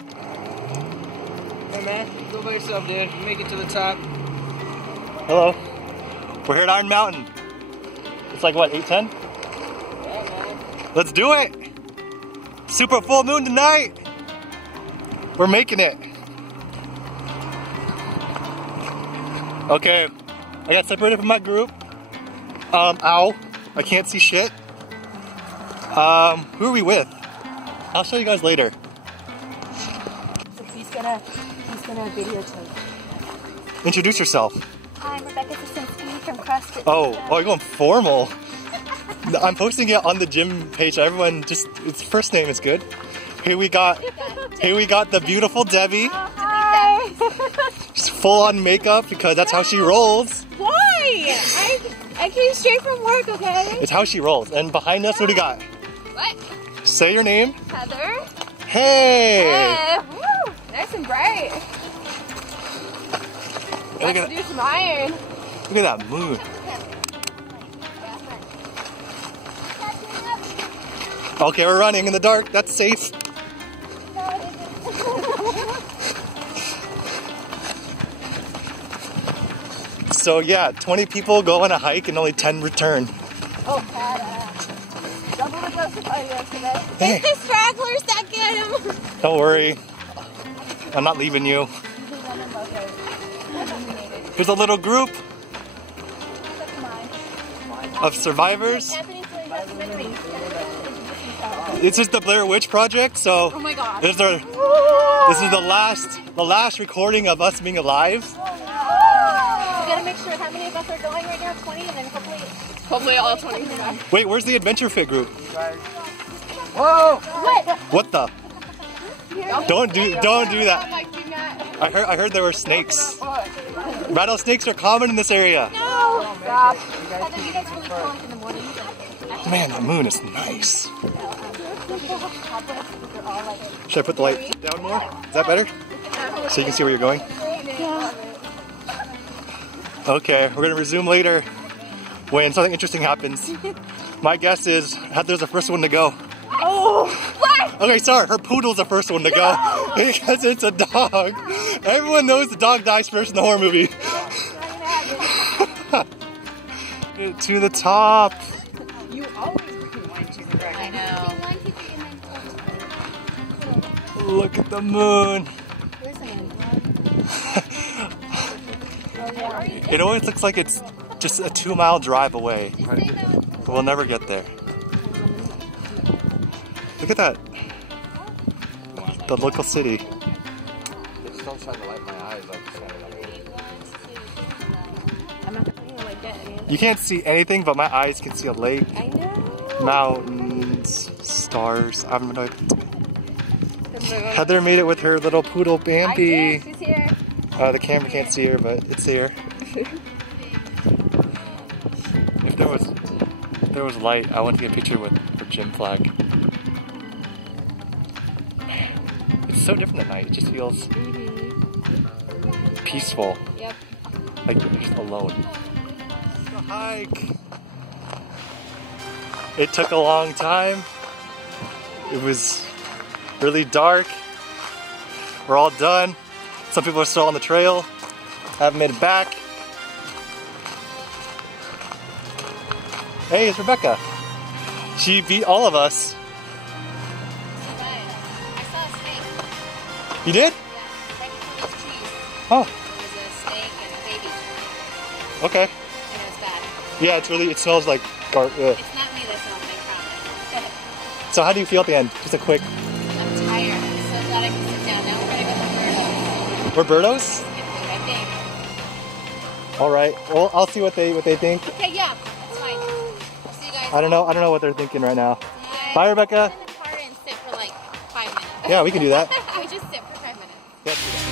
Hey man, go by yourself, dude. You make it to the top. Hello. We're here at Iron Mountain. It's like what, 8:10? Yeah, man. Let's do it! Super full moon tonight! We're making it. Okay, I got separated from my group. Ow, I can't see shit. Who are we with? I'll show you guys later. So he's gonna videotape. Introduce yourself. Hi, I'm Rebecca Sasinski from CrossFit. Oh, you're going formal. I'm posting it on the gym page. Everyone just, its first name is good. Here we got the beautiful Debbie. Oh, hi. She's full on makeup because that's how she rolls. Why? I came straight from work, okay? It's how she rolls. And behind us, what do we got? What? Say your name. Heather. Hey! Woo! Nice and bright. Look Let's do some iron. at that moon. Okay, we're running in the dark. That's safe. So yeah, 20 people go on a hike and only 10 return. Oh, badass. Double the dose of fire yesterday. Hey. It's the stragglers that get him. Don't worry. I'm not leaving you. Here's a little group of survivors. This is the Blair Witch Project, so Oh my god. this is the last recording of us being alive. We gotta make sure how many of us are going right now, 20, and then hopefully all 20 are going. Wait, where's the Adventure Fit group? Whoa! What? What the? Don't do that. I heard there were snakes. Rattlesnakes are common in this area. No! Stop. Heather, you guys really cool in the morning. Man, the moon is nice. Should I put the light down more? Is that better? So you can see where you're going? Yeah. Okay, we're gonna resume later when something interesting happens. My guess is Heather's the first one to go. Oh! What? Okay, sorry, her poodle's the first one to go because it's a dog. Everyone knows the dog dies first in the horror movie. Get to the top. You always want to, correct? I know. Look at the moon. It always looks like it's just a 2-mile drive away. But we'll never get there. Look at that. The local city. It's still trying to light my eyes up. I'm not gonna like get any. You can't see anything, but my eyes can see a lake, I know. mountains, stars. I don't know. Heather made it with her little poodle Bambi. She's here. The camera can't see her, but it's here. If there was light, I want to get a picture with her gym flag. Man, it's so different at night. It just feels peaceful. Yep. Like you're just alone. The hike. It took a long time. It was really dark. We're all done. Some people are still on the trail. Haven't made it back. Hey, it's Rebecca. She beat all of us. I saw a snake. You did? Yeah, right before these trees. Oh, There's a snake and a baby. okay. And it was bad. Yeah, it smells like It's not me that smells, I promise. So how do you feel at the end? Just a quick. I'm tired. I'm so glad I can sit down. Now we're gonna go to We're birdos? Birdos, I think. All right. Well, I'll see what they think. Okay, yeah, that's fine. See you guys. I don't know what they're thinking right now. Bye, Rebecca. Get in the car and sit for like 5 minutes. Yeah, we can do that. We just sit for 5 minutes. Let's do that.